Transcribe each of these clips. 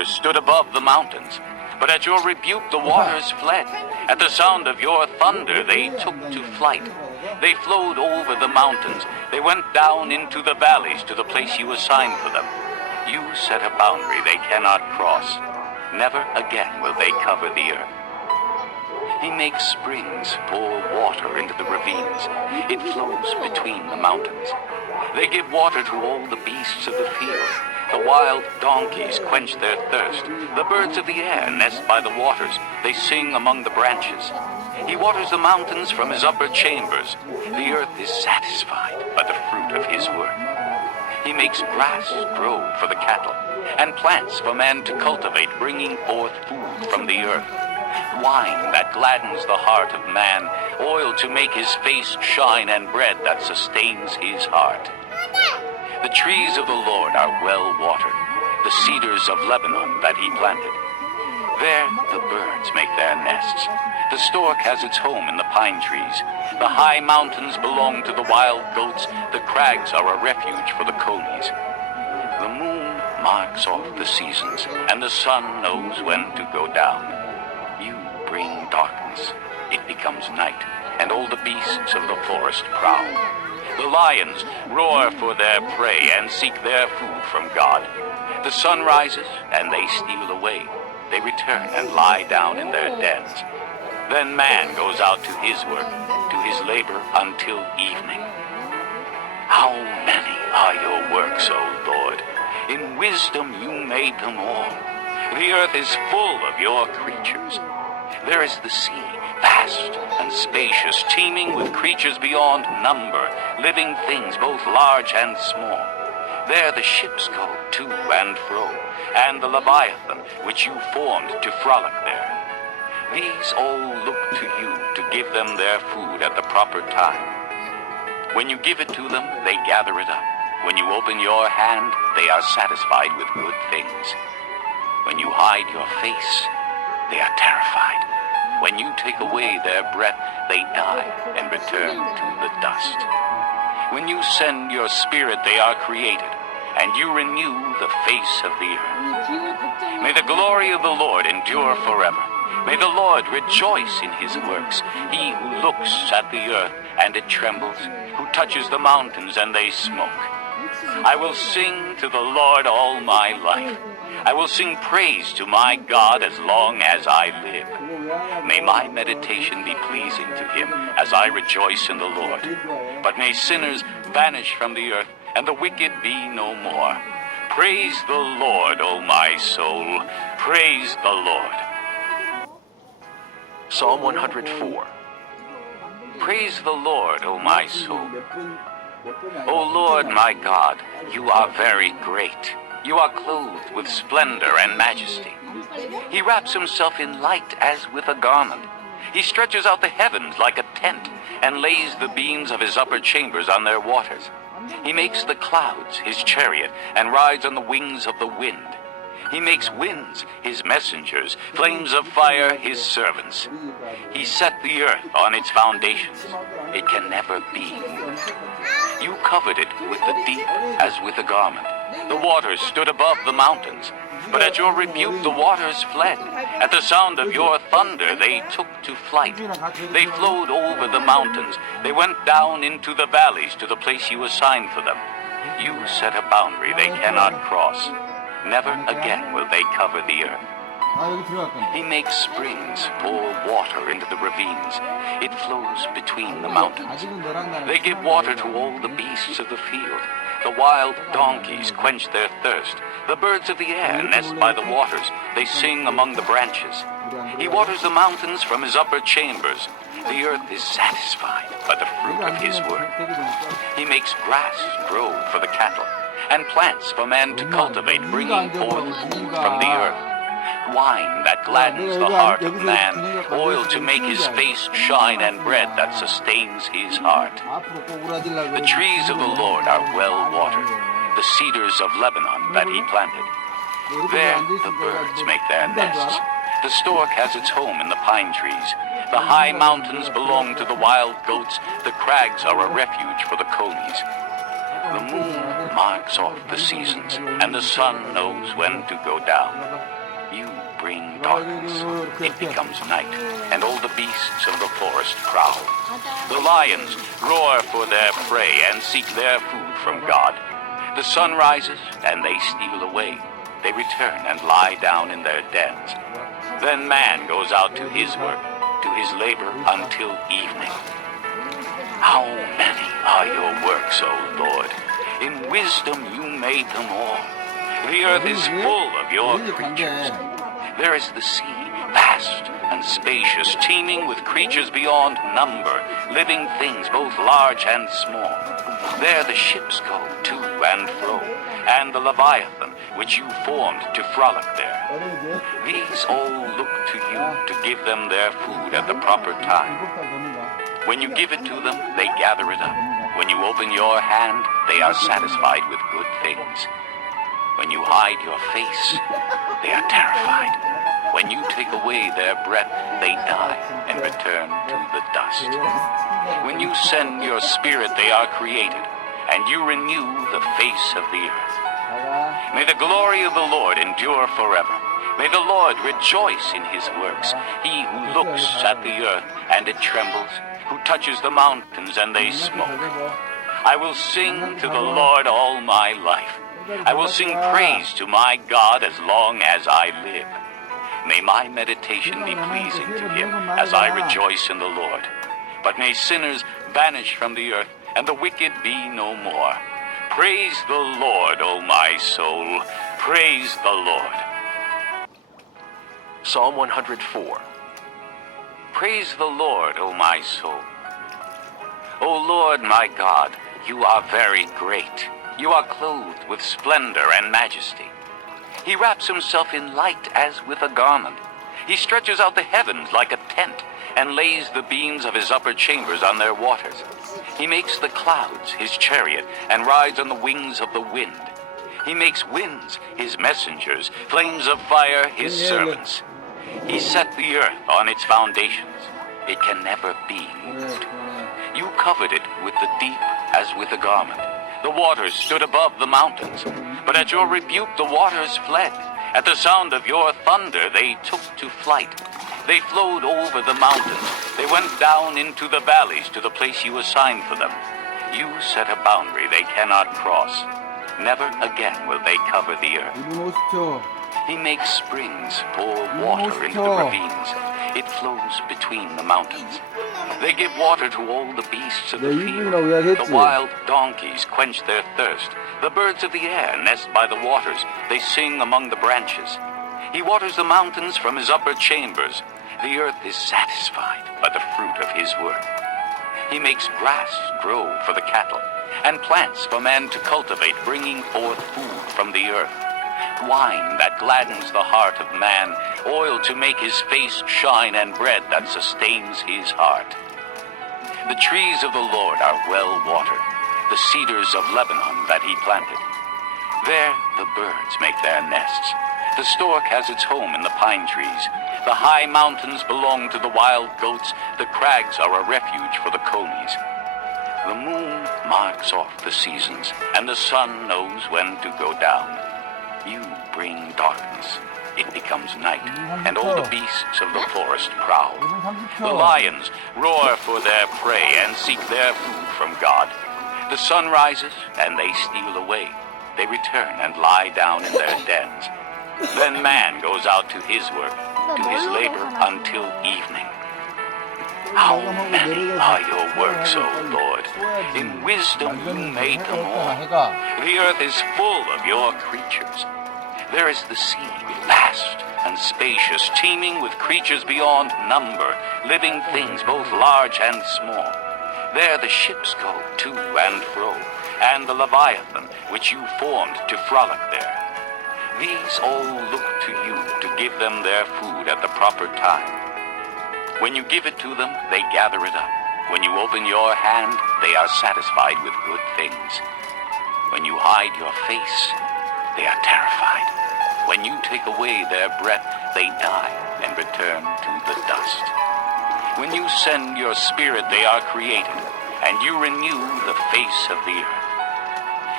waters stood above the mountains. But at your rebuke the waters fled. At the sound of your thunder they took to flight. They flowed over the mountains. They went down into the valleys to the place you assigned for them. You set a boundary they cannot cross. Never again will they cover the earth. He makes springs pour water into the ravines. It flows between the mountains. They give water to all the beasts of the field. The wild donkeys quench their thirst. The birds of the air nest by the waters. They sing among the branches. He waters the mountains from his upper chambers. The earth is satisfied by the fruit of his work. He makes grass grow for the cattle, and plants for man to cultivate, bringing forth food from the earth. Wine that gladdens the heart of man, oil to make his face shine, and bread that sustains his heart. The trees of the Lord are well watered, the cedars of Lebanon that he planted. There the birds make their nests. The stork has its home in the pine trees. The high mountains belong to the wild goats. The crags are a refuge for the conies. The moon marks off the seasons, and the sun knows when to go down. You bring darkness. It becomes night, and all the beasts of the forest prowl. The lions roar for their prey and seek their food from God. The sun rises, and they steal away. They return and lie down in their dens. Then man goes out to his work, to his labor until evening. How many are your works, O Lord? In wisdom you made them all. The earth is full of your creatures. There is the sea, vast and spacious, teeming with creatures beyond number, living things both large and small. There the ships go to and fro, and the Leviathan, which you formed to frolic there. These all look to you to give them their food at the proper time. When you give it to them, they gather it up. When you open your hand, they are satisfied with good things. When you hide your face, they are terrified. When you take away their breath, they die and return to the dust. When you send your spirit, they are created, and you renew the face of the earth. May the glory of the Lord endure forever. May the Lord rejoice in his works, he who looks at the earth and it trembles, who touches the mountains and they smoke. I will sing to the Lord all my life. I will sing praise to my God as long as I live. May my meditation be pleasing to him as I rejoice in the Lord. But may sinners vanish from the earth and the wicked be no more. Praise the Lord, O my soul. Praise the Lord. Psalm 104. Praise the Lord, O my soul. O Lord my God, you are very great. You are clothed with splendor and majesty. He wraps himself in light as with a garment. He stretches out the heavens like a tent and lays the beams of his upper chambers on their waters. He makes the clouds his chariot and rides on the wings of the wind. He makes winds his messengers, flames of fire his servants. He set the earth on its foundations. It can never be moved. You covered it with the deep as with a garment. The waters stood above the mountains. But at your rebuke the waters fled. At the sound of your thunder they took to flight. They flowed over the mountains. They went down into the valleys to the place you assigned for them. You set a boundary they cannot cross. Never again will they cover the earth. He makes springs pour water into the ravines. It flows between the mountains. They give water to all the beasts of the field. The wild donkeys quench their thirst. The birds of the air nest by the waters. They sing among the branches. He waters the mountains from his upper chambers. The earth is satisfied by the fruit of his work. He makes grass grow for the cattle, and plants for man to cultivate, bringing forth food from the earth. Wine that gladdens the heart of man, oil to make his face shine, and bread that sustains his heart. The trees of the Lord are well watered, the cedars of Lebanon that he planted. There the birds make their nests. The stork has its home in the pine trees. The high mountains belong to the wild goats. The crags are a refuge for the conies. The moon marks off the seasons, and the sun knows when to go down. You bring darkness, it becomes night, and all the beasts of the forest prowl. The lions roar for their prey and seek their food from God. The sun rises, and they steal away. They return and lie down in their dens. Then man goes out to his work, to his labor until evening. How many are your works, O Lord? In wisdom you made them all. The earth is full of your creatures. There is the sea, vast and spacious, teeming with creatures beyond number, living things both large and small. There the ships go to and fro, and the Leviathan, which you formed to frolic there. These all look to you to give them their food at the proper time. When you give it to them, they gather it up. When you open your hand, they are satisfied with good things. When you hide your face, they are terrified. When you take away their breath, they die and return to the dust. When you send your spirit, they are created, and you renew the face of the earth. May the glory of the Lord endure forever. May the Lord rejoice in his works, he who looks at the earth and it trembles, who touches the mountains and they smoke. I will sing to the Lord all my life. I will sing praise to my God as long as I live. May my meditation be pleasing to him as I rejoice in the Lord. But may sinners vanish from the earth and the wicked be no more. Praise the Lord, O my soul. Praise the Lord. Psalm 104. Praise the Lord, O my soul. O Lord my God, you are very great. You are clothed with splendor and majesty. He wraps himself in light as with a garment. He stretches out the heavens like a tent and lays the beams of his upper chambers on their waters. He makes the clouds his chariot and rides on the wings of the wind. He makes winds his messengers, flames of fire his servants. He set the earth on its foundations. It can never be moved. You covered it with the deep as with a garment. The waters stood above the mountains. But at your rebuke the waters fled. At the sound of your thunder they took to flight. They flowed over the mountains. They went down into the valleys to the place you assigned for them. You set a boundary they cannot cross. Never again will they cover the earth. He makes springs pour water into the ravines. It flows between the mountains. They give water to all the beasts of the field. The wild donkeys quench their thirst. The birds of the air nest by the waters. They sing among the branches. He waters the mountains from his upper chambers. The earth is satisfied by the fruit of his work. He makes grass grow for the cattle, and plants for man to cultivate, bringing forth food from the earth. Wine that gladdens the heart of man, oil to make his face shine, and bread that sustains his heart. The trees of the Lord are well watered, the cedars of Lebanon that he planted. There the birds make their nests. The stork has its home in the pine trees. The high mountains belong to the wild goats. The crags are a refuge for the conies. The moon marks off the seasons, and the sun knows when to go down. You bring darkness. It becomes night, and all the beasts of the forest prowl. The lions roar for their prey and seek their food from God. The sun rises, and they steal away. They return and lie down in their dens. Then man goes out to his work, to his labor until evening. How many are your works, O Lord? In wisdom you made them all. The earth is full of your creatures. There is the sea, vast and spacious, teeming with creatures beyond number, living things both large and small. There the ships go to and fro, and the Leviathan, which you formed to frolic there. These all look to you to give them their food at the proper time. When you give it to them, they gather it up. When you open your hand, they are satisfied with good things. When you hide your face, they are terrified. When you take away their breath, they die and return to the dust. When you send your spirit, they are created, and you renew the face of the earth.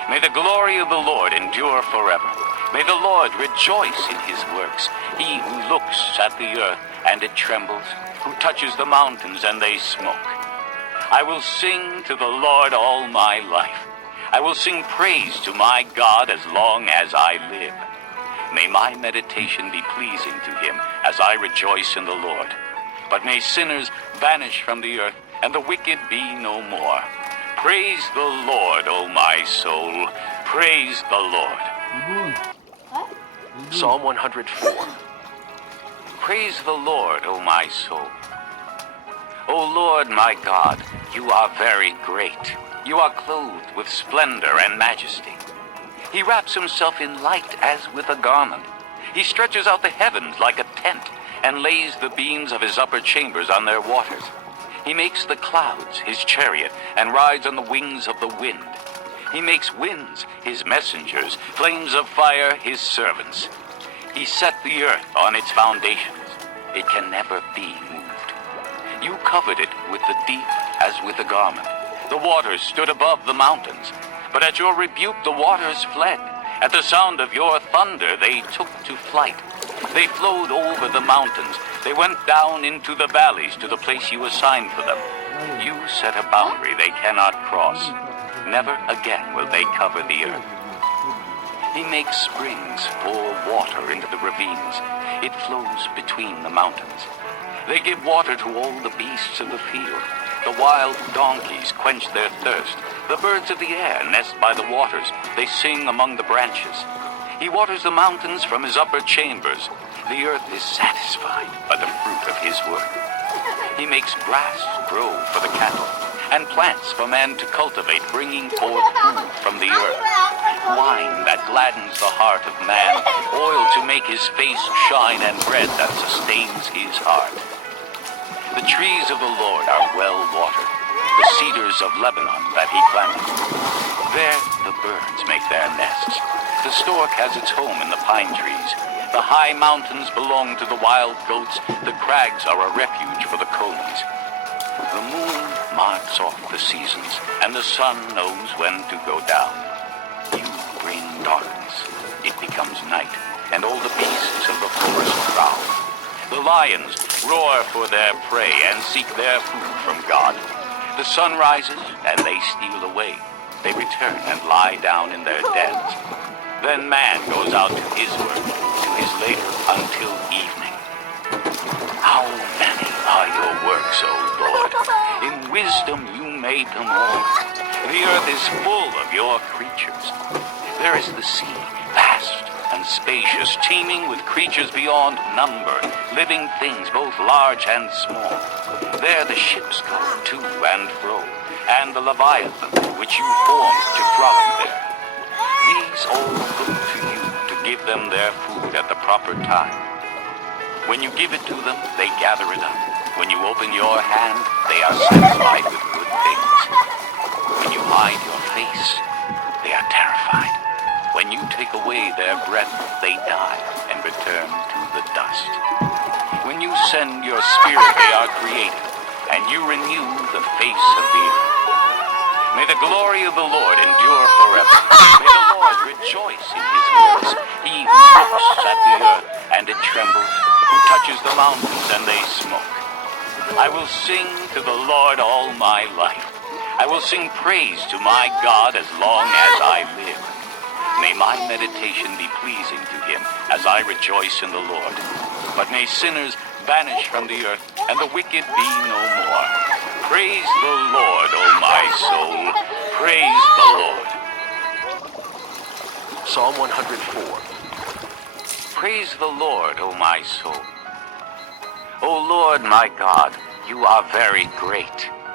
May the glory of the Lord endure forever. May the Lord rejoice in his works. He who looks at the earth and it trembles, who touches the mountains and they smoke. I will sing to the Lord all my life. I will sing praise to my God as long as I live. May my meditation be pleasing to him as I rejoice in the Lord. But may sinners vanish from the earth and the wicked be no more. Praise the Lord, O my soul. Praise the Lord. Psalm 104. Praise the Lord, O my soul. O Lord my God, you are very great. You are clothed with splendor and majesty. He wraps himself in light as with a garment. He stretches out the heavens like a tent and lays the beams of his upper chambers on their waters. He makes the clouds his chariot and rides on the wings of the wind. He makes winds his messengers, flames of fire his servants. He set the earth on its foundations. It can never be moved. You covered it with the deep as with a garment. The waters stood above the mountains. But at your rebuke the waters fled. At the sound of your thunder they took to flight. They flowed over the mountains. They went down into the valleys to the place you assigned for them. You set a boundary they cannot cross. Never again will they cover the earth. He makes springs pour water into the ravines. It flows between the mountains. They give water to all the beasts of the field. The wild donkeys quench their thirst. The birds of the air nest by the waters. They sing among the branches. He waters the mountains from his upper chambers. The earth is satisfied by the fruit of his work. He makes grass grow for the cattle and plants for man to cultivate, bringing forth food from the earth. Wine that gladdens the heart of man, oil to make his face shine, and bread that sustains his heart. The trees of the Lord are well watered, the cedars of Lebanon that he planted. There the birds make their nests. The stork has its home in the pine trees. The high mountains belong to the wild goats. The crags are a refuge for the conies. The moon marks off the seasons, and the sun knows when to go down. You bring darkness. It becomes night, and all the beasts of the forest prowl. The lions roar for their prey and seek their food from God. The sun rises, and they steal away. They return and lie down in their dens. Then man goes out to his work, to his labor until evening. How many are your works, O Lord? In wisdom you made them all. The earth is full of your creatures. There is the sea, vast and spacious, teeming with creatures beyond number, living things both large and small. There the ships go to and fro, and the Leviathan, which you formed to frolic there. These all look to you to give them their food at the proper time. When you give it to them, they gather it up. When you open your hand, they are satisfied with good things. When you hide your face, they are terrified. When you take away their breath, they die and return to the dust. When you send your spirit, they are created, and you renew the face of the earth. May the glory of the Lord endure forever. May the Lord rejoice in his works. He who looks at the earth and it trembles, who touches the mountains and they smoke. I will sing to the Lord all my life. I will sing praise to my God as long as I live. May my meditation be pleasing to him as I rejoice in the Lord. But may sinners vanish from the earth and the wicked be no more. Praise the Lord, O my soul. Praise the Lord. Psalm 104. Praise the Lord, O my soul. O Lord my God, you are very great.